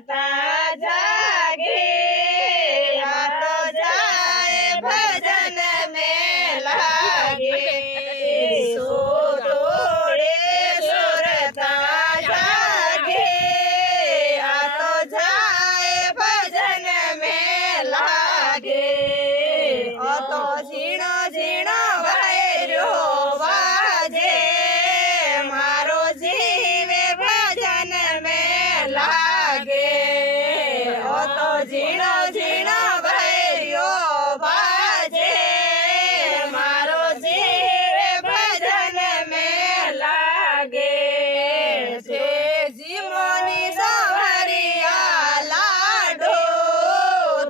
सोरता जागे आ तो जाए भजन में लागे सो तोड़े सोरता जागे आ तो जाए भजन में लागे ओ तो झीणो झीणो वायरो वाजे मारो जीवे भजन में लागे ओ तो झीणो झीणो वायरो वाजे मारो जीवे भजन में लागे से जीवनी सवरिया लाडो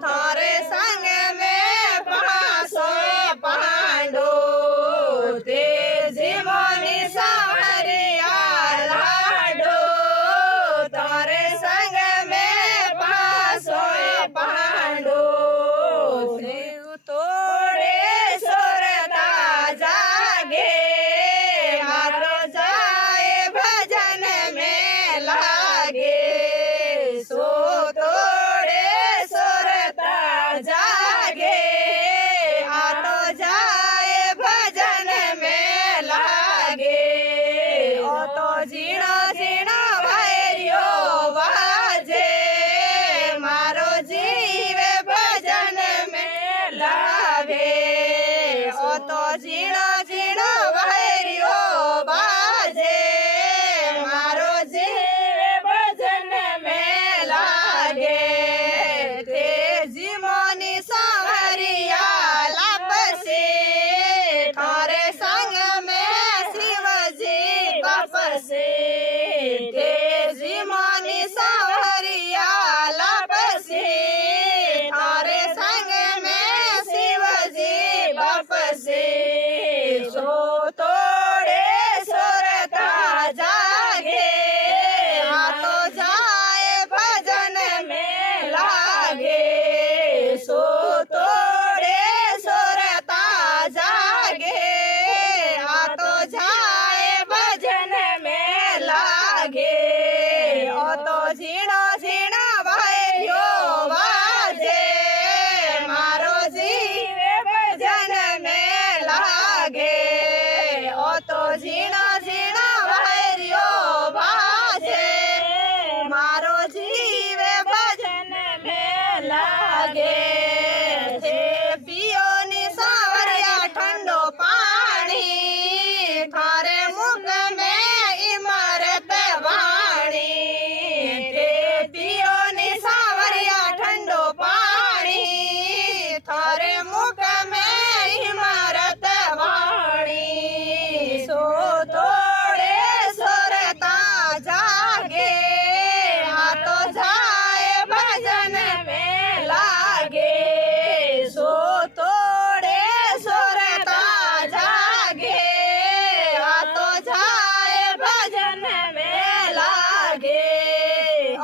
थारे संग में पासो पांडो ते जीवनी सवरिया लाडो थारे संग में पासो पांडो शिव तोड़े सोरता जागे मारो जाए भजन में लागे सो तोड़े सोरता जागे आ तो जाए भजन में लागे ओ तो झीणो झीणो वायरो वाजे मारो जीवे भजन में लागे ओ तो झीणो झीणो वायरो वाजे मारो जीवे भजन में लागे ते जीवनी सांवरिया लापसे थारे संग में शिवजी वापसे ते जीवनी सांवरिया लापसे थारे संग में शिवजी वापसे सो तोड़े सोरता जागे आ तो जाए भजन में लागे सो तोड़े सोरता जागे आ तो जाए भजन में लागे ओ तो झीणो झीणो वायरो वाजे मारो जीवे भजन में लागे ओ तो झीणो झीणो वायरो वाजे मारो जीवे भजन में लागे छे पियोनी सावरिया ठंडो पानी थारे मुख में इमरत वाणी छे पियोनी सावरिया ठंडो पानी थारे मुख में इमरत वाणी सो तोड़े सोरता जागे आ तो जाए भजन में लागे सो तोड़े सोरता जागे आ तो जाए भजन में लागे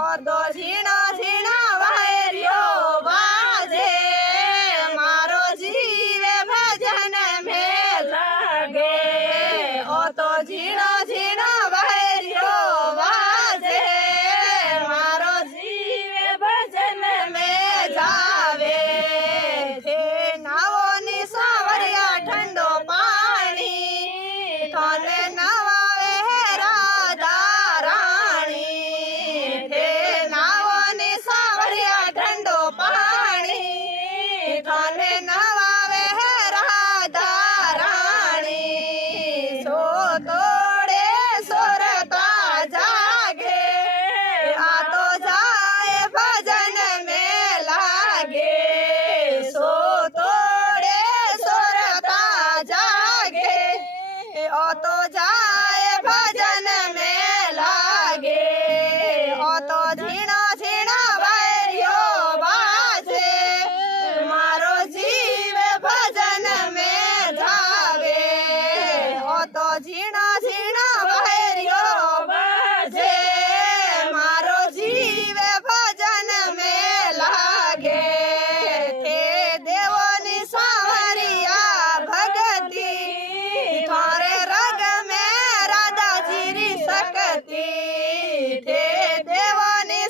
और दो झीणो झीणो वायरो वाजे मारो जीवे भजन में लागे ओ तो झीणो झीणो वायरो वाजे मारो जीवे भजन में जावे थे नावोनी सावरिया ठंडो पानी थाने नवावे राधा राणी थे नावोनी सावरिया ठंडो पानी थाने नवावे राधा राणी सो तोड़े सोरता जागे आ तो जाए भजन में लागे सो तोड़े सोरता जागे ओ तो जाए भजन में लागे ओ तो झीणो झीणो वायरो वाजे मारो जीव भजन में जावे ओ तो झीणो झीणो वायरो वाजे मारो जीव भजन में लागे थे देवोनी सांवरिया भगती थारे रग में राधा जीरी सकती थे देवोनी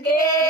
લાગે